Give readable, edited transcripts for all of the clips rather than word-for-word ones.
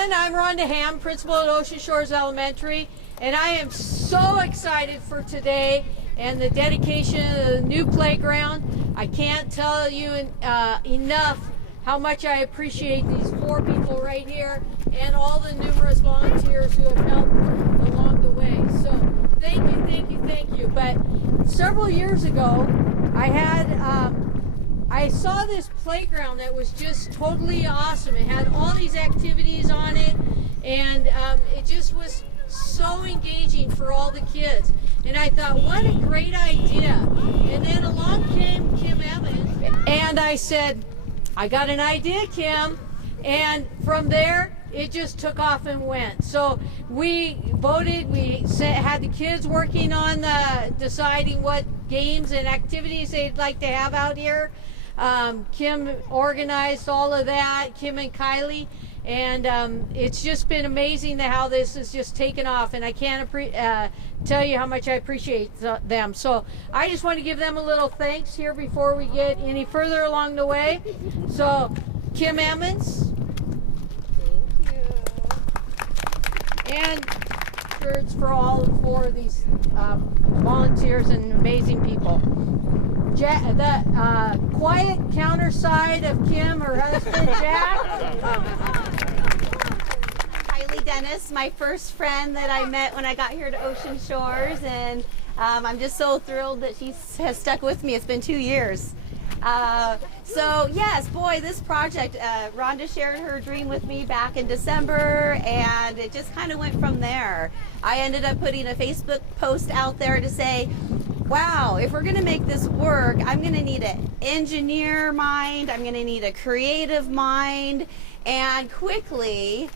everyone. I'm Rhonda, principal at Ocean Shores Elementary, and I am so excited for today and the dedication of the new playground. I can't tell you enough how much I appreciate these 4 people right here and all the numerous volunteers who have helped along the way. So thank you, thank you, thank you. But several years ago, I saw this playground that was just totally awesome. It had all these activities on it, and it just was so engaging for all the kids. And I thought, what a great idea. And then along came Kim Evans, and I said, I got an idea, Kim. And from there, it just took off and went. So we voted, we had the kids working on deciding what games and activities they'd like to have out here. Kim organized all of that, Kim and Kylie, and it's just been amazing how this has just taken off, and I can't tell you how much I appreciate them. So I just want to give them a little thanks here before we get any further along the way. So Kim Emmons. Thank you. And shirts for all 4 of these volunteers and amazing people. The quiet counter side of Kim, her husband, Jack. Kylie Dennis, my first friend that I met when I got here to Ocean Shores, and I'm just so thrilled that she has stuck with me. It's been 2 years. So yes, boy, this project, Rhonda shared her dream with me back in December, and it just kind of went from there. I ended up putting a Facebook post out there to say, wow, if we're going to make this work, I'm going to need an engineer mind, I'm going to need a creative mind, and quickly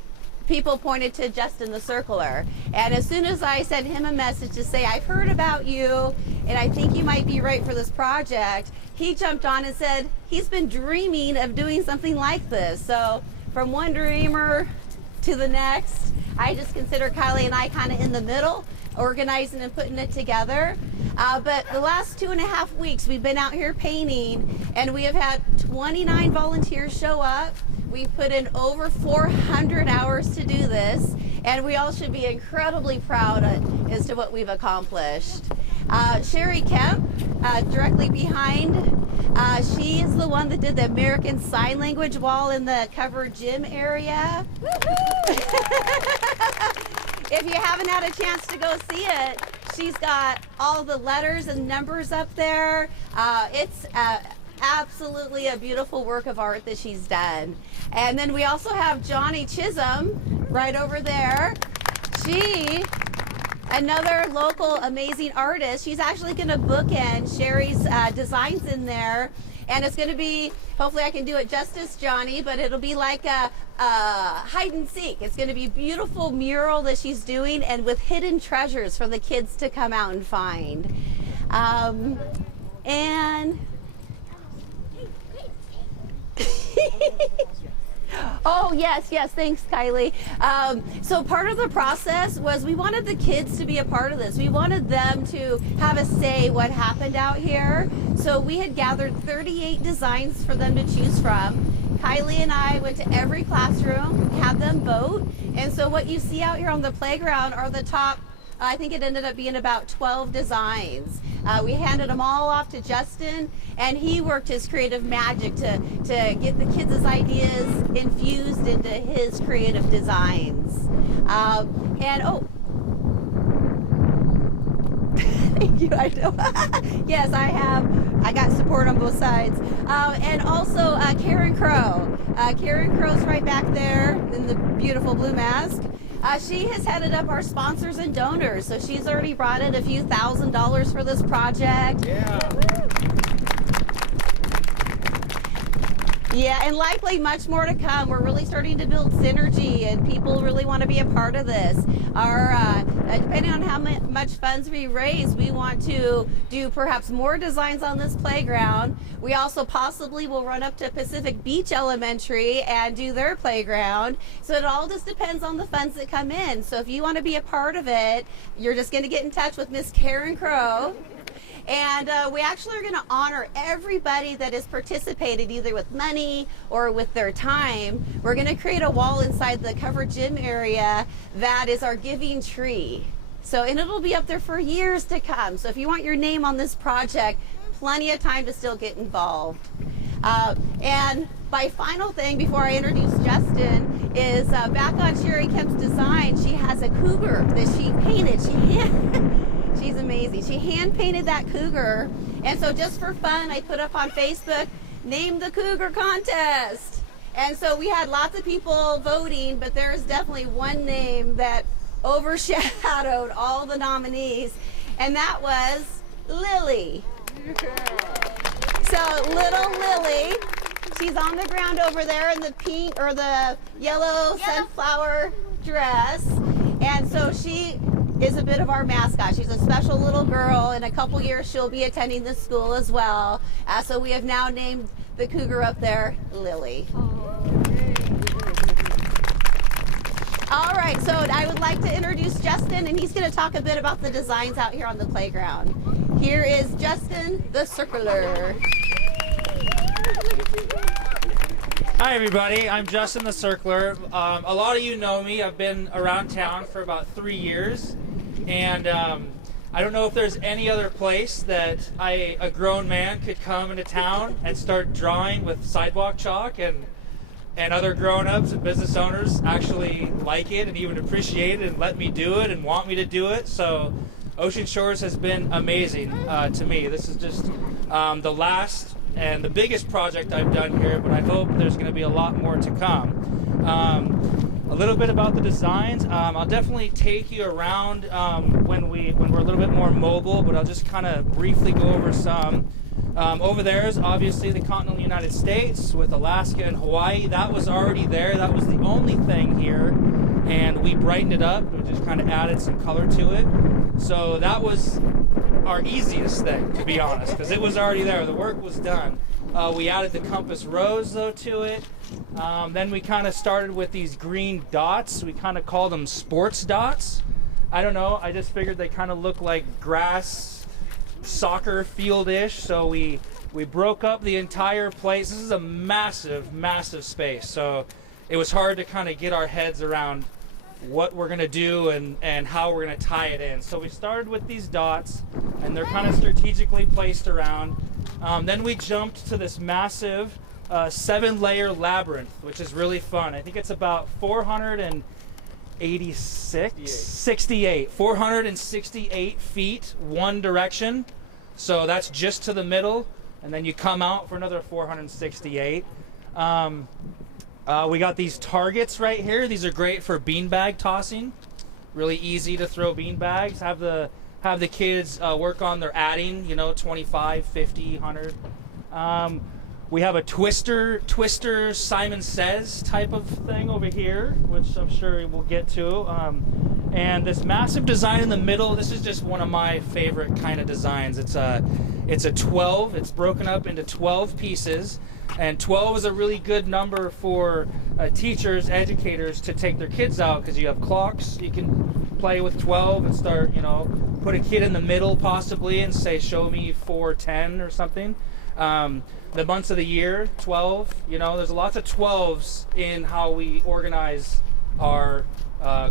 people pointed to Justin the Circler. And as soon as I sent him a message to say, I've heard about you and I think you might be right for this project, he jumped on and said he's been dreaming of doing something like this. So from one dreamer to the next, I just consider Kylie and I kind of in the middle, organizing and putting it together. But the last 2.5 weeks we've been out here painting, and we have had 29 volunteers show up. We've put in over 400 hours to do this, and we all should be incredibly proud as to what we've accomplished. Sherrie Kemp, directly behind, she is the one that did the American Sign Language wall in the covered gym area. If you haven't had a chance to go see it, she's got all the letters and numbers up there. It's absolutely a beautiful work of art that she's done. And then we also have Johnny Chisholm right over there. She, another local amazing artist, she's actually going to bookend Sherrie's designs in there. And it's going to be, hopefully I can do it justice, Johnny, but it'll be like a hide and seek. It's going to be a beautiful mural that she's doing, and with hidden treasures for the kids to come out and find. And oh, yes, thanks, Kylie. So part of the process was we wanted the kids to be a part of this. We wanted them to have a say what happened out here. So we had gathered 38 designs for them to choose from. Kylie and I went to every classroom, had them vote. And so what you see out here on the playground are the top, I think it ended up being about 12 designs. We handed them all off to Justin, and he worked his creative magic to get the kids' ideas infused into his creative designs. And oh, thank you, I know. Yes, I got support on both sides. And also Karen Crow. Karen Crow's right back there in the beautiful blue mask. She has headed up our sponsors and donors, so she's already brought in a few $1,000s for this project. Yeah, and likely much more to come. We're really starting to build synergy, and people really want to be a part of this. Our depending on how much funds we raise, we want to do perhaps more designs on this playground. We also possibly will run up to Pacific Beach Elementary and do their playground. So it all just depends on the funds that come in. So if you want to be a part of it, you're just going to get in touch with Miss Karen Crow. And we actually are going to honor everybody that has participated either with money or with their time. We're going to create a wall inside the covered gym area that is our giving tree. So, and it'll be up there for years to come. So if you want your name on this project, plenty of time to still get involved. And my final thing before I introduce Justin is back on Sherrie Kemp's design, she has a cougar that she painted. She's amazing. She hand painted that cougar. And so just for fun, I put up on Facebook, name the cougar contest. And so we had lots of people voting, but there's definitely one name that overshadowed all the nominees, and that was Lily. So little Lily, she's on the ground over there in the pink or the yellow sunflower dress, and so she is a bit of our mascot. She's a special little girl. In a couple years she'll be attending this school as well. So we have now named the cougar up there Lily. All right, so I would like to introduce Justin, and he's going to talk a bit about the designs out here on the playground. Here is Justin, the circler. Hi everybody, I'm Justin the Circler. A lot of you know me. I've been around town for about 3 years, and I don't know if there's any other place that a grown man could come into town and start drawing with sidewalk chalk, and other grown-ups and business owners actually like it and even appreciate it and let me do it and want me to do it. So Ocean Shores has been amazing to me. This is just the last and the biggest project I've done here, but I hope there's going to be a lot more to come. A little bit about the designs. I'll definitely take you around when we're a little bit more mobile, but I'll just kind of briefly go over some. Over there is obviously the continental United States with Alaska and Hawaii. That was already there. That was the only thing here, and we brightened it up. We just kind of added some color to it. So that was our easiest thing, to be honest, because it was already there. The work was done. We added the compass rose, though, to it. Then we kind of started with these green dots. We kind of called them sports dots. I don't know. I just figured they kind of look like grass, soccer field-ish, so we broke up the entire place. This is a massive space, so it was hard to kind of get our heads around what we're going to do and how we're going to tie it in. So we started with these dots, and they're kind of strategically placed around. Then we jumped to this massive 7-layer labyrinth, which is really fun. I think it's about 468 feet one direction, so that's just to the middle, and then you come out for another 468. We got these targets right here. These are great for beanbag tossing. Really easy to throw beanbags. Have the kids work on their adding, 25, 50, 100. We have a twister Simon Says type of thing over here, which I'm sure we'll get to. And this massive design in the middle, this is just one of my favorite kind of designs. It's a 12, it's broken up into 12 pieces, and 12 is a really good number for teachers, educators to take their kids out, because you have clocks. You can play with 12 and start, put a kid in the middle possibly and say, show me 410 or something. The months of the year, 12, there's lots of 12s in how we organize our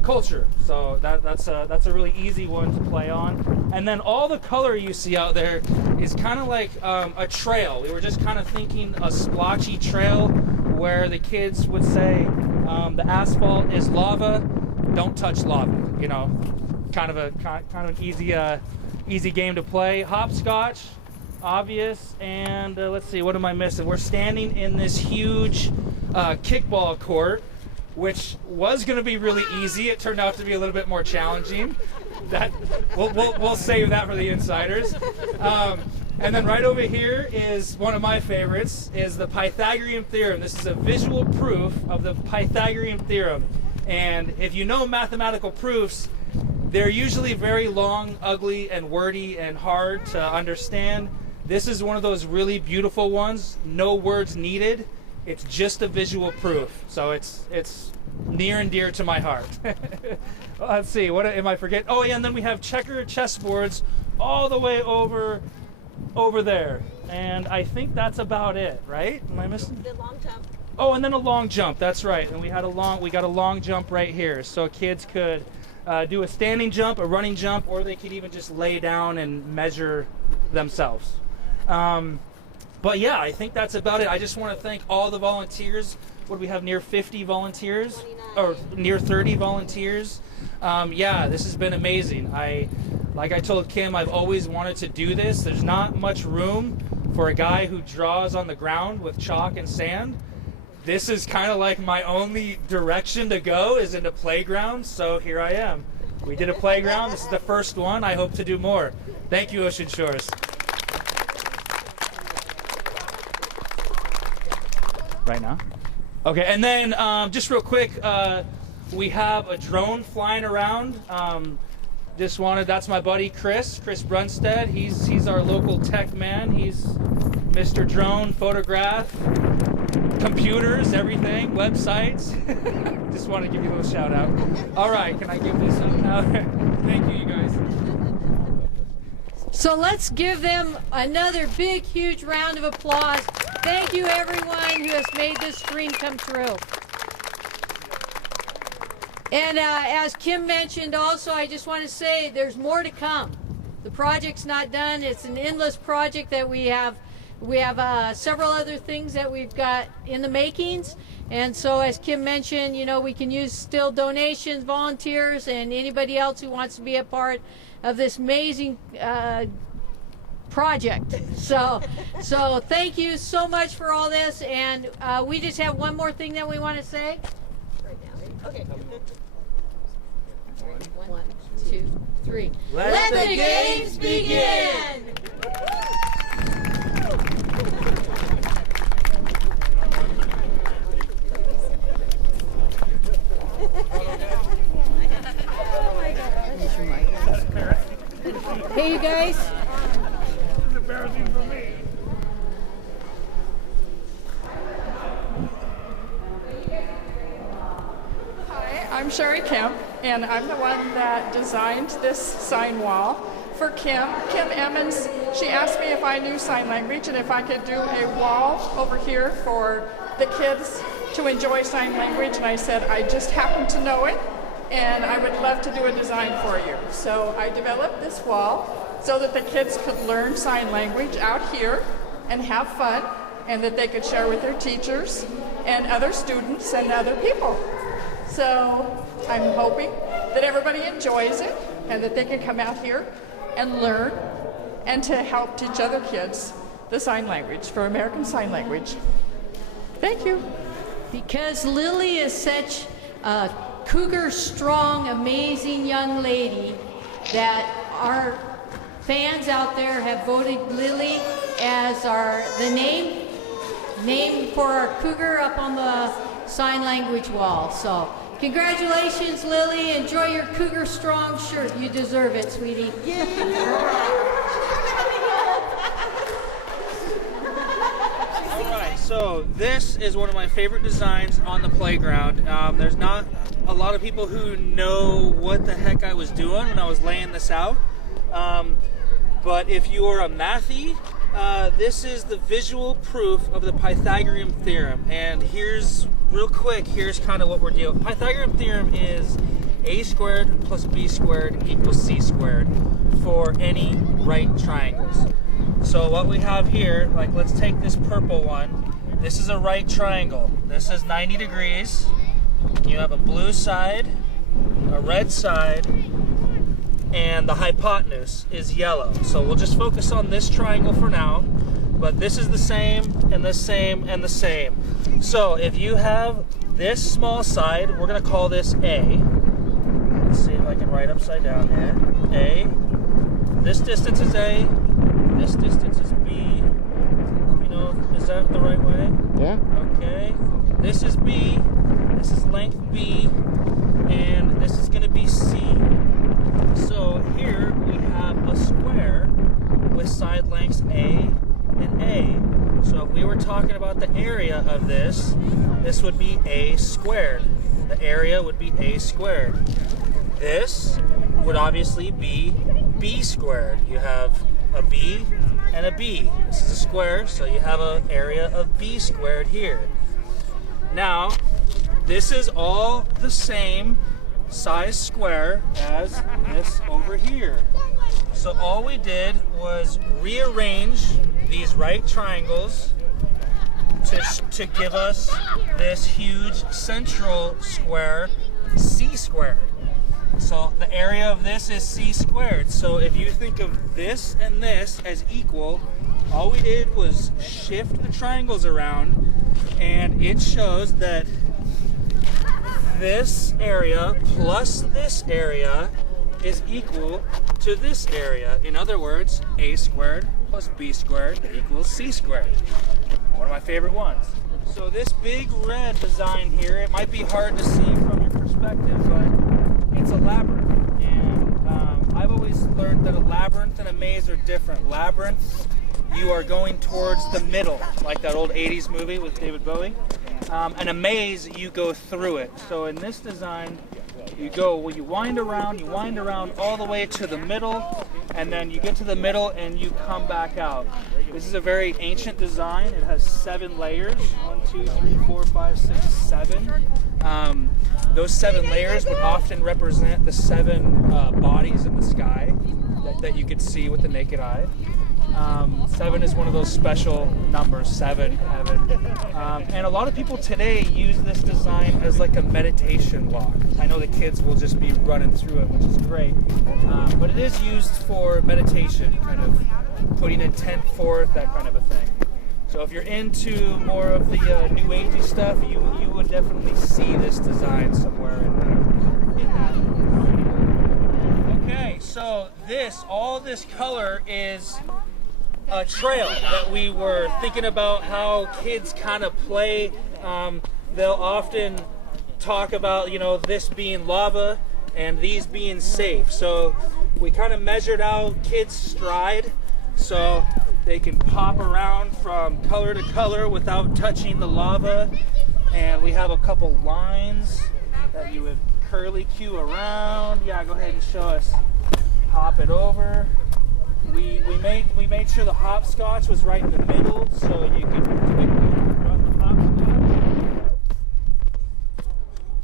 culture. So that's a really easy one to play on. And then all the color you see out there is kind of like a trail. We were just kind of thinking a splotchy trail where the kids would say, the asphalt is lava, don't touch lava, kind of an easy game to play. Hopscotch, obvious, and let's see, what am I missing? We're standing in this huge kickball court, which was going to be really easy. It turned out to be a little bit more challenging. That we'll save that for the insiders. And then right over here is one of my favorites, is the Pythagorean theorem. This is a visual proof of the Pythagorean theorem. And if you know mathematical proofs, they're usually very long, ugly, and wordy and hard to understand. This is one of those really beautiful ones, no words needed. It's just a visual proof, so it's near and dear to my heart. Let's see, what am I forgetting? Oh yeah, and then we have checker chessboards all the way over over there. And I think that's about it, right? Am I missing? The long jump. Oh, and then a long jump. That's right. And we got a long jump right here, so kids could do a standing jump, a running jump, or they could even just lay down and measure themselves. But yeah, I think that's about it. I just want to thank all the volunteers. What do we have? Near 50 volunteers, 29. or near 30 volunteers. Yeah, this has been amazing. Like I told Kim, I've always wanted to do this. There's not much room for a guy who draws on the ground with chalk and sand. This is kind of like my only direction to go is into playgrounds, so here I am. We did a playground. This is the first one. I hope to do more. Thank you, Ocean Shores. Right now? Okay, and then just real quick, we have a drone flying around. That's my buddy Chris Brunstad. He's our local tech man. He's Mr. Drone, photograph, computers, everything, websites. Just want to give you a little shout out. All right, can I give this up now? Thank you, you guys. So let's give them another big, huge round of applause. Thank you, everyone who has made this dream come true. And as Kim mentioned also, I just want to say there's more to come. The project's not done. It's an endless project that we have. We have several other things that we've got in the makings. And so as Kim mentioned, you know, we can use still donations, volunteers, and anybody else who wants to be a part of this amazing project. So thank you so much for all this. And we just have one more thing that we want to say. Right now. Okay. 1, 2, 3. Let the games begin! Hey, you guys. This is embarrassing for me. Hi, I'm Sherrie Kemp, and I'm the one that designed this sign wall for Kim Emmons. She asked me if I knew sign language and if I could do a wall over here for the kids to enjoy sign language, and I said I just happen to know it, and I would love to do a design for you. So I developed this wall so that the kids could learn sign language out here and have fun, and that they could share with their teachers and other students and other people. So I'm hoping that everybody enjoys it and that they can come out here and learn and to help teach other kids the sign language for American Sign Language. Thank you. Because Lily is such a cougar strong, amazing young lady that our fans out there have voted Lily as the name for our cougar up on the sign language wall. So congratulations, Lily. Enjoy your cougar strong shirt. You deserve it, sweetie. So this is one of my favorite designs on the playground. There's not a lot of people who know what the heck I was doing when I was laying this out. But if you are a mathy, this is the visual proof of the Pythagorean theorem. And here's kind of what we're dealing with. Pythagorean theorem is a squared plus b squared equals c squared for any right triangles. So what we have here, like let's take this purple one. This is a right triangle. This is 90 degrees. You have a blue side, a red side, and the hypotenuse is yellow. So we'll just focus on this triangle for now, but this is the same, and the same, and the same. So if you have this small side, we're gonna call this A. Let's see if I can write upside down here. A. This distance is A, this distance is B. Let me know, is that the right way? Yeah. Okay. This is B, this is length B, and this is gonna be C. So here we have a square with side lengths A and A. So if we were talking about the area of this, this would be A squared. The area would be A squared. This would obviously be B squared. You have a B and a B. This is a square, so you have an area of B squared here. Now, this is all the same size square as this over here. So all we did was rearrange these right triangles to give us this huge central square, C squared. So the area of this is C squared. So if you think of this and this as equal, all we did was shift the triangles around, and it shows that this area plus this area is equal to this area. In other words, A squared plus B squared equals C squared. One of my favorite ones. So this big red design here, it might be hard to see from your perspective, but it's a labyrinth. And I've always learned that a labyrinth and a maze are different. Labyrinth, you are going towards the middle, like that old 80s movie with David Bowie. And a maze, you go through it. So in this design, you wind around all the way to the middle, and then you get to the middle and you come back out. This is a very ancient design. It has 7 layers. 1, 2, 3, 4, 5, 6, 7. Those 7 layers would often represent the 7 bodies in the sky that you could see with the naked eye. 7 is one of those special numbers, 7, heaven. And a lot of people today use this design as like a meditation walk. I know the kids will just be running through it, which is great. But it is used for meditation, kind of putting intent forth, that kind of a thing. So if you're into more of the new agey stuff, you would definitely see this design somewhere in that. Okay, so all this color is a trail that we were thinking about how kids kind of play. They'll often talk about, this being lava and these being safe. So we kind of measured out kids' stride so they can pop around from color to color without touching the lava. And we have a couple lines that you would curly cue around. Yeah, go ahead and show us. Hop it over. We made sure the hopscotch was right in the middle, so you could run the hopscotch,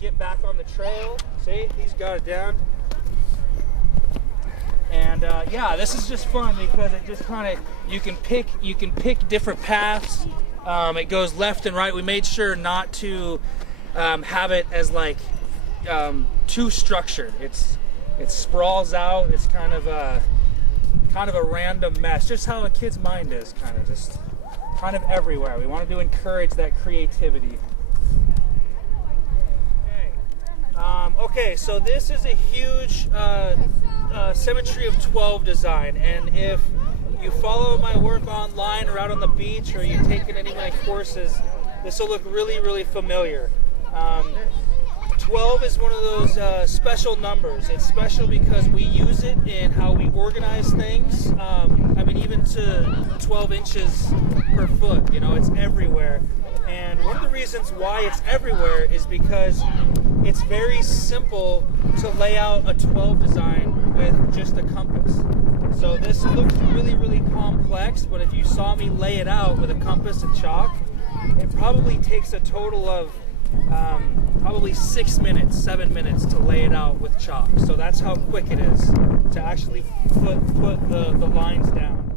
get back on the trail. See, he's got it down. And yeah, this is just fun because it just kind of you can pick different paths. It goes left and right. We made sure not to have it as like too structured. It sprawls out. It's kind of a random mess, just how a kid's mind is, kind of everywhere. We wanted to encourage that creativity. Okay, so this is a huge symmetry of 12 design, and if you follow my work online or out on the beach or you've taken any of my courses, this will look really, really familiar. 12 is one of those special numbers. It's special because we use it in how we organize things. Even to 12 inches per foot, it's everywhere. And one of the reasons why it's everywhere is because it's very simple to lay out a 12 design with just a compass. So this looks really, really complex, but if you saw me lay it out with a compass and chalk, it probably takes a total of probably 6 minutes, 7 minutes to lay it out with chalk. So that's how quick it is to actually put the lines down.